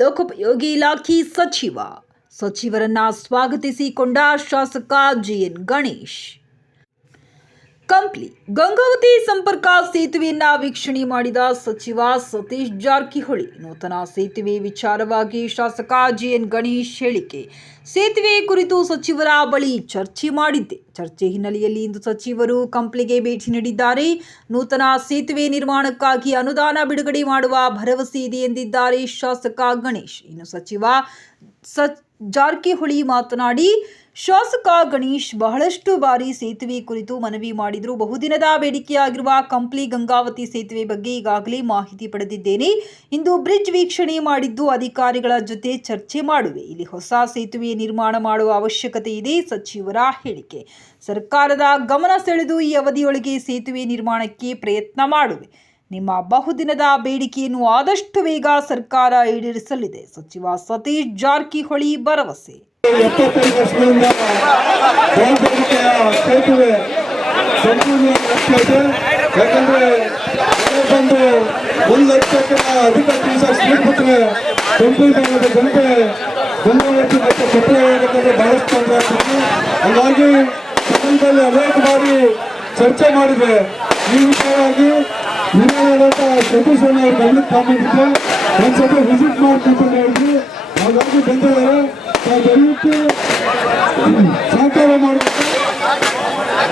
ಲೋಕೋಪಯೋಗಿ ಇಲಾಖೆ ಸಚಿವರನ್ನ ಸ್ವಾಗತಿಸಿಕೊಂಡ ಶಾಸಕ ಜಿಎನ್ ಗಣೇಶ್. ಕಂಪ್ಲಿ ಗಂಗಾವತಿ ಸಂಪರ್ಕ ಸೇತುವೆಯನ್ನ ವೀಕ್ಷಣೆ ಮಾಡಿದ ಸಚಿವ ಸತೀಶ್ ಜಾರಕಿಹೊಳಿ. ನೂತನ ಸೇತುವೆ ವಿಚಾರವಾಗಿ ಶಾಸಕ ಜಿಎನ್ ಗಣೇಶ್ ಹೇಳಿಕೆ. ಸೇತುವೆ ಕುರಿತು ಸಚಿವರ ಬಳಿ ಚರ್ಚೆ ಮಾಡಿದ್ದೆ. ಚರ್ಚೆ ಹಿನ್ನೆಲೆಯಲ್ಲಿ ಇಂದು ಸಚಿವರು ಕಂಪ್ಲಿಗೆ ಭೇಟಿ ನೀಡಿದ್ದಾರೆ. ನೂತನ ಸೇತುವೆ ನಿರ್ಮಾಣಕ್ಕಾಗಿ ಅನುದಾನ ಬಿಡುಗಡೆ ಮಾಡುವ ಭರವಸೆ ಇದೆ ಎಂದಿದ್ದಾರೆ ಶಾಸಕ ಗಣೇಶ್. ಇನ್ನು ಸಚಿವ ಜಾರಕಿಹೊಳಿ ಮಾತನಾಡಿ, ಶಾಸಕ ಗಣೇಶ್ ಬಹಳಷ್ಟು ಬಾರಿ ಸೇತುವೆ ಕುರಿತು ಮನವಿ ಮಾಡಿದ್ರು. ಬಹುದಿನದ ಬೇಡಿಕೆಯಾಗಿರುವ ಕಂಪ್ಲಿ ಗಂಗಾವತಿ ಸೇತುವೆ ಬಗ್ಗೆ ಈಗಾಗಲೇ ಮಾಹಿತಿ ಪಡೆದಿದ್ದೇನೆ. ಇಂದು ಬ್ರಿಡ್ಜ್ ವೀಕ್ಷಣೆ ಮಾಡಿದ್ದು ಅಧಿಕಾರಿಗಳ ಜೊತೆ ಚರ್ಚೆ ಮಾಡುವೆ. ಇಲ್ಲಿ ಹೊಸ ಸೇತುವೆ ನಿರ್ಮಾಣ ಮಾಡುವ ಅವಶ್ಯಕತೆ ಇದೆ. ಸಚಿವರ ಹೇಳಿಕೆ. ಸರ್ಕಾರದ ಗಮನ ಸೆಳೆದು ಈ ಅವಧಿಯೊಳಗೆ ಸೇತುವೆ ನಿರ್ಮಾಣಕ್ಕೆ ಪ್ರಯತ್ನ ಮಾಡುವೆ. ನಿಮ್ಮ ಬಹುದಿನದ ಬೇಡಿಕೆಯನ್ನು ಆದಷ್ಟು ಬೇಗ ಸರ್ಕಾರ ಈಡೇರಿಸಲಿದೆ. ಸಚಿವ ಸತೀಶ್ ಜಾರಕಿಹೊಳಿ ಭರವಸೆ. 75 ವರ್ಷಗಳಿಂದ ಸೇತುವೆ ಸಂಪೂರ್ಣ ಆಗ್ತದೆ. ಯಾಕಂದ್ರೆ ಬಂದು 1 ಲಕ್ಷಕ್ಕಿಂತ ಅಧಿಕ ಸ್ಪೀಡ್ ಬಿಟ್ಟರೆ ಸಂಪೂರ್ಣವಾದ ಜನತೆ ಗಂಗಾವತಿ ಮತ್ತು ಕೊಪ್ಪಳ ಹೋಗಬೇಕಂದ್ರೆ ಬಹಳಷ್ಟು ತೊಂದರೆ ಆಗ್ತದೆ. ಹಾಗಾಗಿ ಸದನದಲ್ಲಿ ಅನೇಕ ಬಾರಿ ಚರ್ಚೆ ಮಾಡಿದೆ. ಈ ವಿಷಯವಾಗಿ ನಿನ್ನೆಯಾದಂಥ ಸತೀಶ್ ಅಣ್ಣ ಅವರು ಗಮನಕ್ಕೆ ತಗೊಂಡಿದ್ದೆ. ಒಂದ್ಸತಿ ವಿಸಿಟ್ ಮಾಡ್ಕೊಂಡು ಹೇಳಿದ್ರು. ಹಾಗಾಗಿ ಬಂದಿದ್ದಾರೆ. ದಯವಿಟ್ಟು ಸಹಕಾರ ಮಾಡಬೇಕು.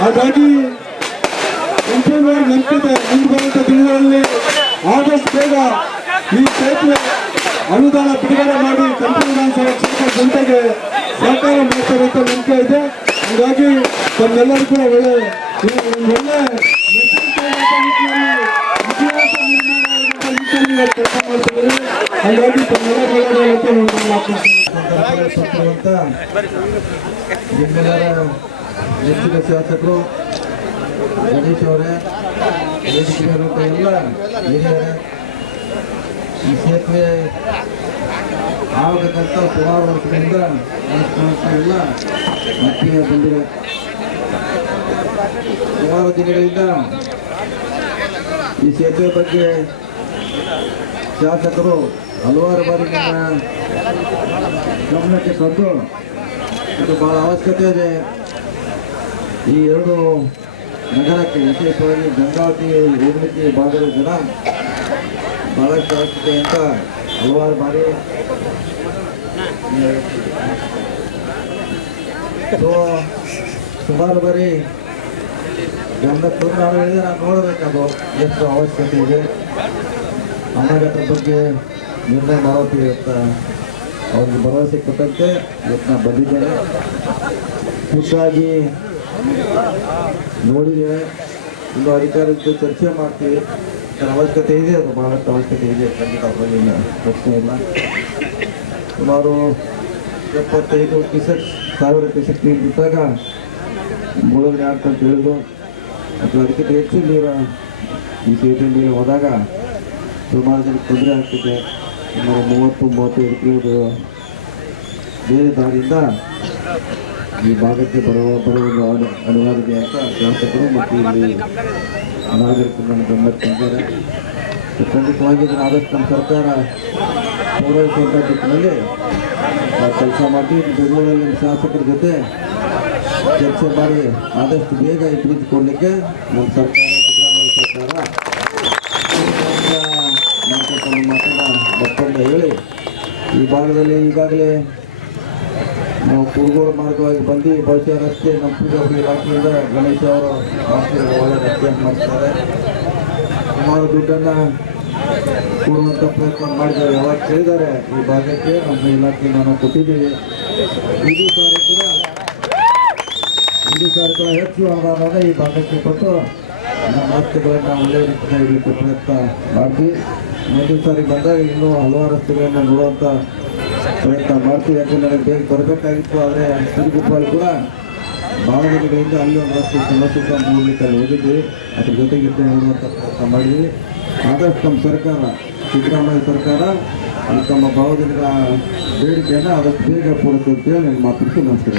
ಹಾಗಾಗಿ ಸಂಪೂರ್ಣವಾಗಿ ನಂಬಿದೆ. ಮುಂದುವರೆದ ದಿನಗಳಲ್ಲಿ ಆದಷ್ಟು ಬೇಗ ಈ ಸೇತುವೆ ಅನುದಾನ ಬಿಡುಗಡೆ ಮಾಡಿ ಕಂಪನಿ ವಿಧಾನಸಭಾ ಕ್ಷೇತ್ರದ ಜನತೆಗೆ ಸಹಕಾರ ಮಾಡ್ತಾರೆ ಅಂತ ನಂಬಿಕೆ ಇದೆ. ಹಾಗಾಗಿ ತಮ್ಮೆಲ್ಲರೂ ಕೂಡ ಒಳ್ಳೆ ಇತಿಹಾಸ ನಿರ್ಮಾಣ ಕೆಲಸ ಮಾಡ್ತಿದ್ದಾರೆ. ಹಾಗಾಗಿ ತಮ್ಮೆಲ್ಲರ ನಿಮ್ಮೆಲ್ಲರ ನೆಚ್ಚಿನ ಶಾಸಕರು ಗಣೇಶ್ ಅವರೇ, ವೇದಿಕೆಯಲ್ಲಿರುವಂಥ ಎಲ್ಲ ಹಿರಿಯರೇ, ಈ ಸೇತುವೆ ಆಗಬೇಕಂತ ಸುಮಾರು ವರ್ಷದಿಂದ ಎಲ್ಲ ಮಟ್ಟಿಗೆ ಬಂದಿದೆ. ಸುಮಾರು ದಿನಗಳಿಂದ ಈ ಸೇತುವೆ ಬಗ್ಗೆ ಶಾಸಕರು ಹಲವಾರು ಬಾರಿ ನನ್ನ ಗಮನಕ್ಕೆ ತಂದು ಇದು ಬಹಳ ಅವಶ್ಯಕತೆ ಇದೆ. ಈ ಎರಡು ನಗರಕ್ಕೆ, ವಿಶೇಷವಾಗಿ ಗಂಗಾವತಿ ಹೋಗಲಿಕ್ಕೆ ಭಾಗದ ಜನ ಬಹಳಷ್ಟು ಅವಶ್ಯಕತೆ ಅಂತ ಹಲವಾರು ಬಾರಿ ಸುಮಾರು ಬಾರಿ ಗಮನಕ್ಕೆ ತಂದು ನಾನು ಹೇಳಿದೆ, ನಾನು ನೋಡಬೇಕದು ಎಷ್ಟು ಅವಶ್ಯಕತೆ ಇದೆ, ಆಮೇಲೆ ಅದ್ರ ಬಗ್ಗೆ ನಿರ್ಣಯ ಮಾಡ್ತೀವಿ ಅಂತ ಅವ್ರಿಗೆ ಭರವಸೆ ಕೊಟ್ಟಂತೆ ಇವತ್ತು ನಾನು ಬಂದಿದ್ದೇನೆ. ಖುಷಿಯಾಗಿ ನೋಡಿದ್ದೇವೆ. ಇನ್ನು ಅಧಿಕಾರಿಗಳ ಚರ್ಚೆ ಮಾಡ್ತೀವಿ. ಅವಶ್ಯಕತೆ ಇದೆ, ಅದು ಬಹಳಷ್ಟು ಅವಶ್ಯಕತೆ ಇದೆ. ಖಂಡಿತ ಬರಲಿಲ್ಲ, ಪ್ರಶ್ನೆ ಇಲ್ಲ. ಸುಮಾರು 75 ಕ್ಯೂಸೆಕ್ ನೀರು ಬಿಟ್ಟಾಗ ಮುಳುಗಡೆ ಆಗ್ತಂತ ಹೇಳಿದ್ರು. ಅಥವಾ ಅದಕ್ಕಿಂತ ಹೆಚ್ಚು ನೀರು ಈ ಸೇತುವೆ ಮೇಲೆ ಹೋದಾಗ ಸುಮಾರು ಜನಕ್ಕೆ ತೊಂದರೆ ಆಗ್ತಿದೆ. ಸುಮಾರು 30-35 ಕಿಲೋಮೀಟರ್ ಬೇರೆ ದಾರಿಯಿಂದ ಈ ಭಾಗಕ್ಕೆ ಬರುವ ಅನಿವಾರ್ಯತೆ ಅಂತ ಶಾಸಕರು ಮತ್ತು ಇಲ್ಲಿ ನಾಗರಿಕರು ನನ್ನ ಗಮನಕ್ಕೆ ತಂದಿದ್ದಾರೆ. ಖಂಡಿತವಾಗಿ ಇದನ್ನು ಆದಷ್ಟು ನಮ್ಮ ಸರ್ಕಾರ ಪೂರೈಸುವಂಥ ದಿಕ್ಕಿನಲ್ಲಿ ಕೆಲಸ ಮಾಡಿ ಬೆಂಗಳೂರಲ್ಲಿ ಶಾಸಕರ ಜೊತೆ ಚರ್ಚೆ ಮಾಡಿ ಆದಷ್ಟು ಬೇಗ ಈ ಬ್ರಿಡ್ಜ್ ಕೊಡಲಿಕ್ಕೆ ನಮ್ಮ ಸರ್ಕಾರ, ಸಿದ್ದರಾಮಯ್ಯ ಸರ್ಕಾರ ಮಾತನ್ನ ಒಪ್ಪಂದ ಹೇಳಿ ಈ ಭಾಗದಲ್ಲಿ ಈಗಾಗಲೇ ನಾವು ಕುರುಗೋಡು ಮಾರ್ಗವಾಗಿ ಬಂದು ಬಹುಶಃ ರಸ್ತೆ ನಮ್ಮ ಪೂಜಾಪುರ ಇಲಾಖೆಯಿಂದ ಗಣೇಶ್ ಅವರು ಒಳ್ಳೆ ರಸ್ತೆ ಮಾಡ್ತಾರೆ. ಸುಮಾರು ದುಡ್ಡನ್ನು ಕೊಡುವಂಥ ಪ್ರಯತ್ನ ಮಾಡಿದ್ದಾರೆ. ಯಾವಾಗ ಕೇಳಿದ್ದಾರೆ ಈ ಭಾಗಕ್ಕೆ ನಮ್ಮ ಇಲಾಖೆ ನಾವು ಕೊಟ್ಟಿದ್ದೀವಿ. ಇದು ಸಾರಿ ಕೂಡ ಹೆಚ್ಚು ಅನುದಾನ ಈ ಭಾಗಕ್ಕೆ ಕೊಟ್ಟು ನಮ್ಮ ರಸ್ತೆಗಳನ್ನು ಒಳ್ಳೆಯ ರೀತಿಯಲ್ಲಿ ಇಡಲಿಕ್ಕೆ ಪ್ರಯತ್ನ ಮಾಡ್ತೀವಿ. ಮುಂದಿನ ಸಾರಿ ಬಂದಾಗ ಇನ್ನೂ ಹಲವಾರು ರಸ್ತೆಗಳನ್ನು ನೋಡುವಂಥ ಪ್ರಯತ್ನ ಮಾಡ್ತೀವಿ. ಯಾಕಂದರೆ ನನಗೆ ಬೇಗ ಬರಬೇಕಾಗಿತ್ತು. ಆದರೆ ಸಿರುಗುಪ್ಪಲ್ಲಿ ಕೂಡ ಭಾಳ ದಿನಗಳಿಂದ ಅಲ್ಲಿ ಒಂದು ರಸ್ತೆ ಸಮಸ್ಯೆ ಸಹ ನೋಡಲಿಕ್ಕೆ ಅಲ್ಲಿ ಹೋಗಿದ್ವಿ. ಅದ್ರ ಜೊತೆಗೆ ನೋಡುವಂಥ ಪ್ರಯತ್ನ ಮಾಡಿದ್ವಿ. ಆದಷ್ಟು ನಮ್ಮ ಸರ್ಕಾರ, ಸಿದ್ದರಾಮಯ್ಯ ಸರ್ಕಾರ ತಮ್ಮ ಭಾವದಿನಗಳ ಬೇಡಿಕೆಯನ್ನು ಆದಷ್ಟು ಬೇಗ ಪೂರೈಸುತ್ತೇವೆ. ನನ್ನ ಮಾತು ನಮಸ್ಕಾರ.